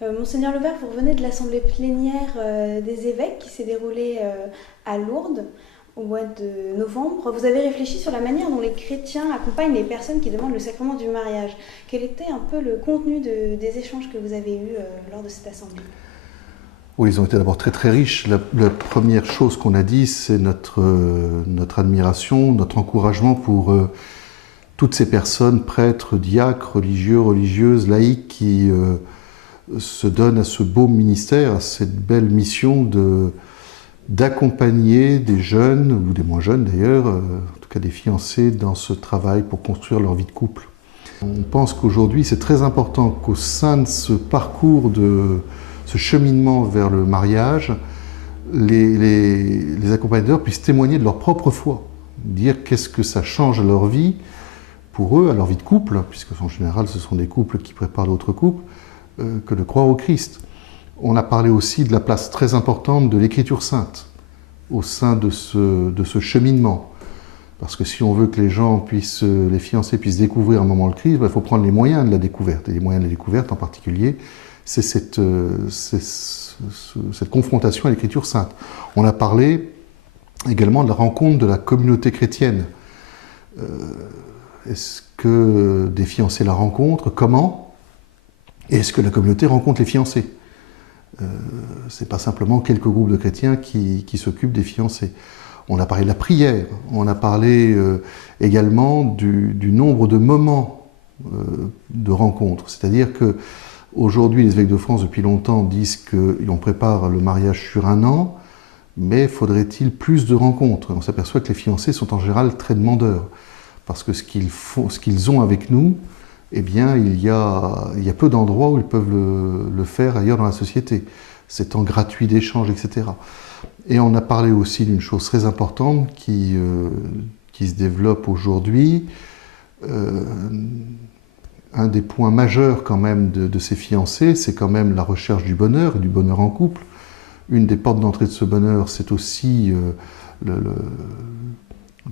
Monseigneur Levert, vous revenez de l'assemblée plénière des évêques qui s'est déroulée à Lourdes au mois de novembre. Vous avez réfléchi sur la manière dont les chrétiens accompagnent les personnes qui demandent le sacrement du mariage. Quel était un peu le contenu des échanges que vous avez eus lors de cette assemblée? Oui, ils ont été d'abord très très riches. La première chose qu'on a dit, c'est notre admiration, notre encouragement pour toutes ces personnes, prêtres, diacres, religieux, religieuses, laïcs, qui se donnent à ce beau ministère, à cette belle mission d'accompagner des jeunes, ou des moins jeunes d'ailleurs, en tout cas des fiancés, dans ce travail pour construire leur vie de couple. On pense qu'aujourd'hui, c'est très important qu'au sein de ce parcours, de ce cheminement vers le mariage, les accompagnateurs puissent témoigner de leur propre foi, dire qu'est-ce que ça change à leur vie, pour eux, à leur vie de couple, puisque en général ce sont des couples qui préparent d'autres couples, que de croire au Christ. On a parlé aussi de la place très importante de l'Écriture sainte au sein de ce cheminement. Parce que si on veut que les fiancés puissent découvrir un moment le Christ, il faut prendre les moyens de la découverte. Et les moyens de la découverte en particulier, c'est cette confrontation à l'Écriture sainte. On a parlé également de la rencontre de la communauté chrétienne. Est-ce que des fiancés la rencontrent? Comment? Et est-ce que la communauté rencontre les fiancés? Ce n'est pas simplement quelques groupes de chrétiens qui s'occupent des fiancés. On a parlé de la prière, on a parlé également du nombre de moments de rencontres. C'est-à-dire qu'aujourd'hui, les évêques de France, depuis longtemps, disent qu'on prépare le mariage sur un an, mais faudrait-il plus de rencontres? On s'aperçoit que les fiancés sont en général très demandeurs, parce que ce qu'ils ont avec nous, eh bien, il y a peu d'endroits où ils peuvent le faire ailleurs dans la société. C'est temps gratuit d'échange, etc. Et on a parlé aussi d'une chose très importante qui se développe aujourd'hui. Un des points majeurs quand même de ces fiancés, c'est quand même la recherche du bonheur et du bonheur en couple. Une des portes d'entrée de ce bonheur, c'est aussi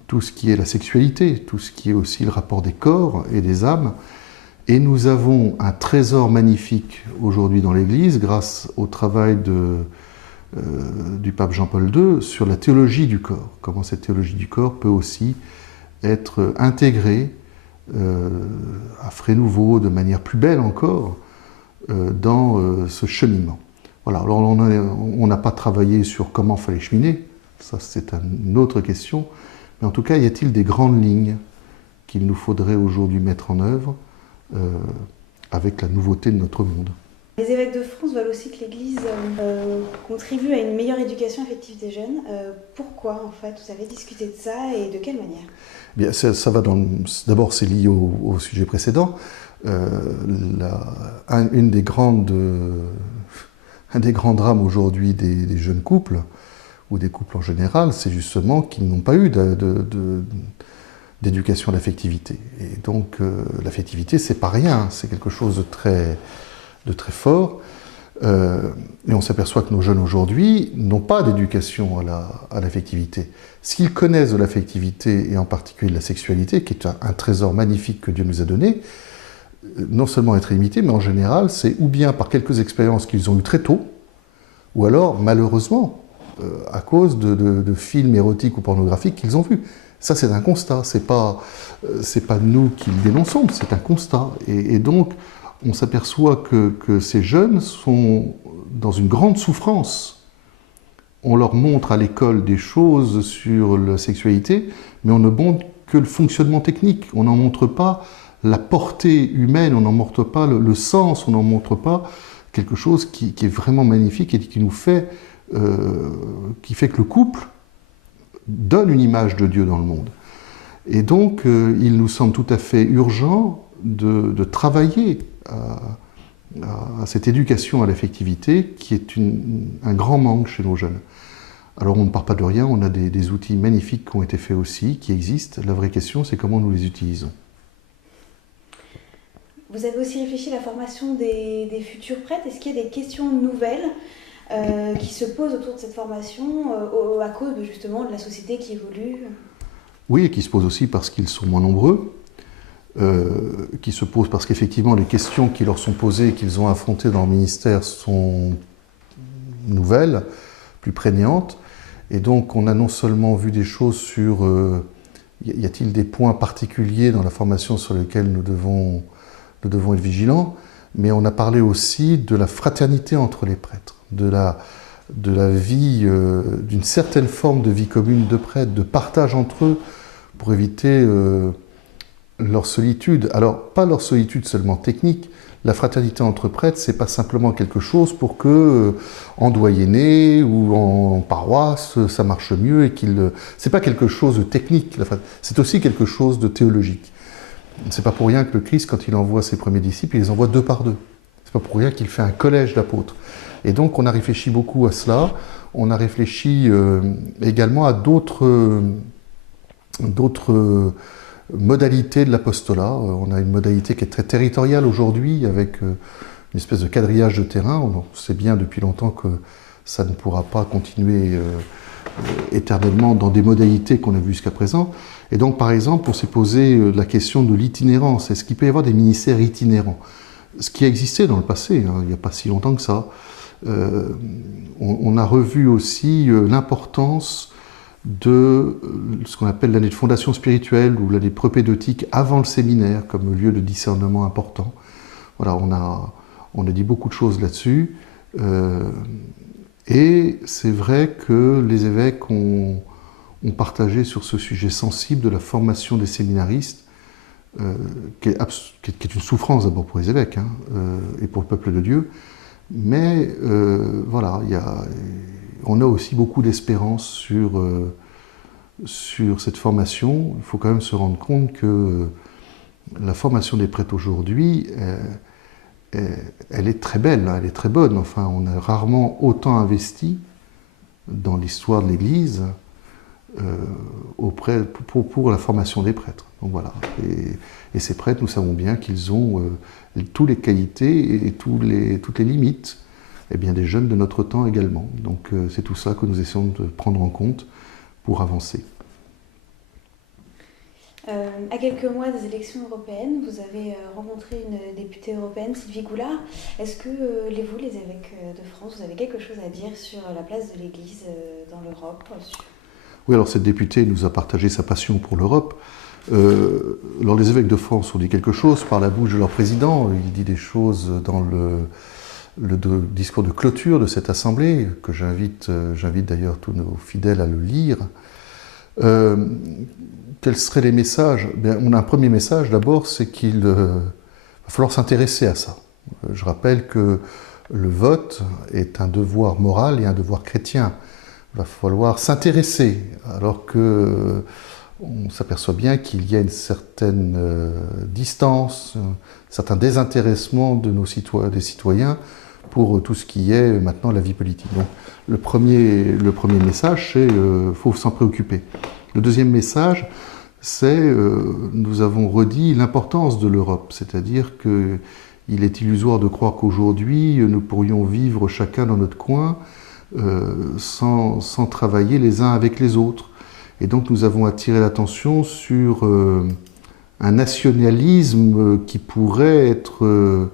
tout ce qui est la sexualité, tout ce qui est aussi le rapport des corps et des âmes. Et nous avons un trésor magnifique aujourd'hui dans l'Église, grâce au travail du pape Jean-Paul II, sur la théologie du corps. Comment cette théologie du corps peut aussi être intégrée à frais nouveaux, de manière plus belle encore, dans ce cheminement. Voilà. Alors on n'a pas travaillé sur comment il fallait cheminer, ça c'est une autre question, mais en tout cas, y a-t-il des grandes lignes qu'il nous faudrait aujourd'hui mettre en œuvre avec la nouveauté de notre monde. Les évêques de France veulent aussi que l'Église contribue à une meilleure éducation affective des jeunes. Pourquoi, en fait, vous avez discuté de ça et de quelle manière? Bien, ça va d'abord, c'est lié au sujet précédent. Un des grands drames aujourd'hui des jeunes couples, ou des couples en général, c'est justement qu'ils n'ont pas eu d'éducation à l'affectivité. Et donc l'affectivité, c'est pas rien, c'est quelque chose de très fort. Et on s'aperçoit que nos jeunes aujourd'hui n'ont pas d'éducation à l'affectivité. S'ils connaissent de l'affectivité, et en particulier de la sexualité, qui est un trésor magnifique que Dieu nous a donné, non seulement être limité, mais en général, c'est ou bien par quelques expériences qu'ils ont eues très tôt, ou alors, malheureusement, à cause de films érotiques ou pornographiques qu'ils ont vus. Ça, c'est un constat, c'est pas nous qui le dénonçons, c'est un constat. Et donc, on s'aperçoit que ces jeunes sont dans une grande souffrance. On leur montre à l'école des choses sur la sexualité, mais on ne montre que le fonctionnement technique. On n'en montre pas la portée humaine, on n'en montre pas le sens, on n'en montre pas quelque chose qui est vraiment magnifique et qui fait que le couple donne une image de Dieu dans le monde. Et donc, il nous semble tout à fait urgent de travailler à cette éducation à l'affectivité qui est un grand manque chez nos jeunes. Alors, on ne part pas de rien, on a des outils magnifiques qui ont été faits aussi, qui existent. La vraie question, c'est comment nous les utilisons. Vous avez aussi réfléchi à la formation des futurs prêtres. Est-ce qu'il y a des questions nouvelles qui se posent autour de cette formation à cause justement de la société qui évolue? Oui, et qui se posent aussi parce qu'ils sont moins nombreux. qui se posent parce qu'effectivement les questions qui leur sont posées et qu'ils ont affrontées dans leur ministère sont nouvelles, plus prégnantes. Et donc on a non seulement vu des choses sur y a-t-il des points particuliers dans la formation sur lesquels nous devons être vigilants, mais on a parlé aussi de la fraternité entre les prêtres, de la vie, d'une certaine forme de vie commune de prêtres, de partage entre eux pour éviter leur solitude. Alors, pas leur solitude seulement technique. La fraternité entre prêtres, c'est pas simplement quelque chose pour que en doyenné ou en paroisse, ça marche mieux et c'est pas quelque chose de technique. C'est aussi quelque chose de théologique. C'est pas pour rien que le Christ, quand il envoie ses premiers disciples, il les envoie 2 par 2. C'est pas pour rien qu'il fait un collège d'apôtres. Et donc, on a réfléchi beaucoup à cela. On a réfléchi également à d'autres modalité de l'apostolat. On a une modalité qui est très territoriale aujourd'hui, avec une espèce de quadrillage de terrain. On sait bien depuis longtemps que ça ne pourra pas continuer éternellement dans des modalités qu'on a vues jusqu'à présent. Et donc, par exemple, on s'est posé la question de l'itinérance. Est-ce qu'il peut y avoir des ministères itinérants? Ce qui a existé dans le passé, hein, il n'y a pas si longtemps que ça. On a revu aussi l'importance de ce qu'on appelle l'année de fondation spirituelle ou l'année propédeutique avant le séminaire comme lieu de discernement important. Voilà, on a dit beaucoup de choses là-dessus. Et c'est vrai que les évêques ont partagé sur ce sujet sensible de la formation des séminaristes, qui est une souffrance d'abord pour les évêques et pour le peuple de Dieu. Mais voilà, on a aussi beaucoup d'espérance sur cette formation. Il faut quand même se rendre compte que la formation des prêtres aujourd'hui, elle est très belle, elle est très bonne. Enfin, on a rarement autant investi dans l'histoire de l'Église pour la formation des prêtres. Donc voilà. Et ces prêtres, nous savons bien qu'ils ont toutes les qualités et toutes les limites, et bien des jeunes de notre temps également. Donc c'est tout ça que nous essayons de prendre en compte pour avancer. À quelques mois des élections européennes, vous avez rencontré une députée européenne, Sylvie Goulard. Est-ce que vous, les évêques de France, vous avez quelque chose à dire sur la place de l'Église dans l'Europe ? Oui, alors cette députée nous a partagé sa passion pour l'Europe. Alors les évêques de France ont dit quelque chose par la bouche de leur président. Il dit des choses dans le discours de clôture de cette assemblée, que j'invite d'ailleurs tous nos fidèles à le lire. Quels seraient les messages ? Bien, on a un premier message d'abord, c'est qu'il va falloir s'intéresser à ça. Je rappelle que le vote est un devoir moral et un devoir chrétien. Il va falloir s'intéresser, alors que on s'aperçoit bien qu'il y a une certaine distance, un certain désintéressement des citoyens pour tout ce qui est maintenant la vie politique. Donc le premier message, c'est faut s'en préoccuper. Le deuxième message, c'est nous avons redit l'importance de l'Europe, c'est-à-dire qu'il est illusoire de croire qu'aujourd'hui nous pourrions vivre chacun dans notre coin sans travailler les uns avec les autres. Et donc nous avons attiré l'attention sur un nationalisme qui pourrait être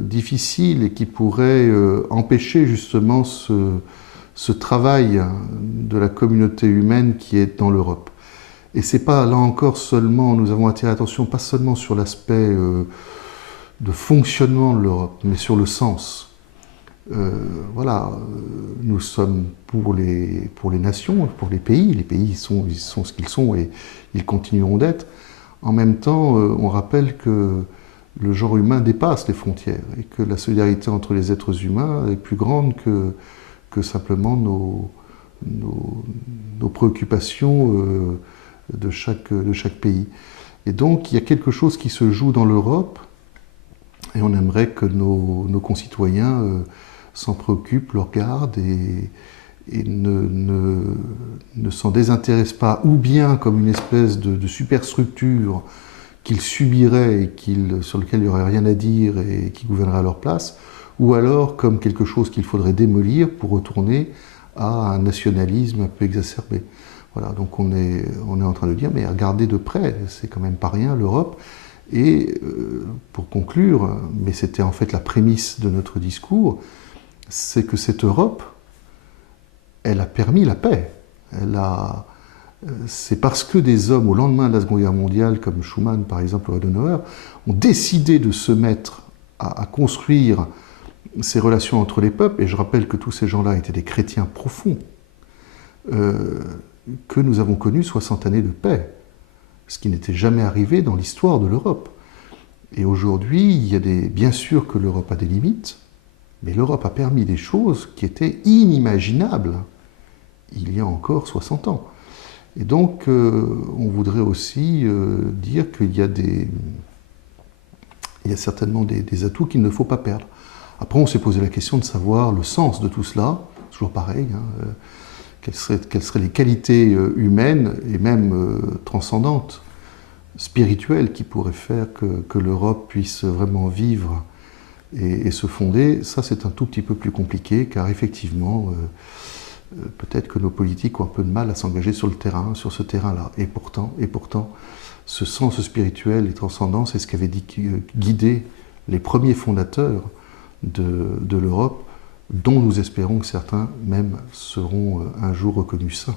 difficile et qui pourrait empêcher justement ce travail de la communauté humaine qui est dans l'Europe. Et c'est pas là encore seulement, nous avons attiré l'attention pas seulement sur l'aspect de fonctionnement de l'Europe, mais sur le sens. Voilà, nous sommes pour les nations, pour les pays. Les pays ils sont ce qu'ils sont et ils continueront d'être. En même temps, on rappelle que le genre humain dépasse les frontières et que la solidarité entre les êtres humains est plus grande que simplement nos préoccupations de chaque pays. Et donc, il y a quelque chose qui se joue dans l'Europe et on aimerait que nos concitoyens s'en préoccupent, le regardent et ne s'en désintéressent pas, ou bien comme une espèce de superstructure qu'ils subiraient et sur lequel il n'y aurait rien à dire et qui gouvernerait à leur place, ou alors comme quelque chose qu'il faudrait démolir pour retourner à un nationalisme un peu exacerbé. Voilà, donc on est en train de dire, mais regardez de près, c'est quand même pas rien l'Europe. Et pour conclure, mais c'était en fait la prémisse de notre discours, c'est que cette Europe, elle a permis la paix. C'est parce que des hommes, au lendemain de la Seconde Guerre mondiale, comme Schuman par exemple ou Adenauer, ont décidé de se mettre à construire ces relations entre les peuples, et je rappelle que tous ces gens-là étaient des chrétiens profonds, que nous avons connu 60 années de paix, ce qui n'était jamais arrivé dans l'histoire de l'Europe. Et aujourd'hui, bien sûr que l'Europe a des limites, mais l'Europe a permis des choses qui étaient inimaginables il y a encore 60 ans. Et donc, on voudrait aussi dire qu'il y a certainement des atouts qu'il ne faut pas perdre. Après, on s'est posé la question de savoir le sens de tout cela, toujours pareil, hein, quelles seraient les qualités humaines et même transcendantes, spirituelles, qui pourraient faire que l'Europe puisse vraiment vivre et se fonder. Ça, c'est un tout petit peu plus compliqué, car effectivement, peut-être que nos politiques ont un peu de mal à s'engager sur ce terrain-là. Et pourtant, ce sens spirituel et transcendant, c'est ce qu'avait guidé les premiers fondateurs de l'Europe, dont nous espérons que certains même seront un jour reconnus saints.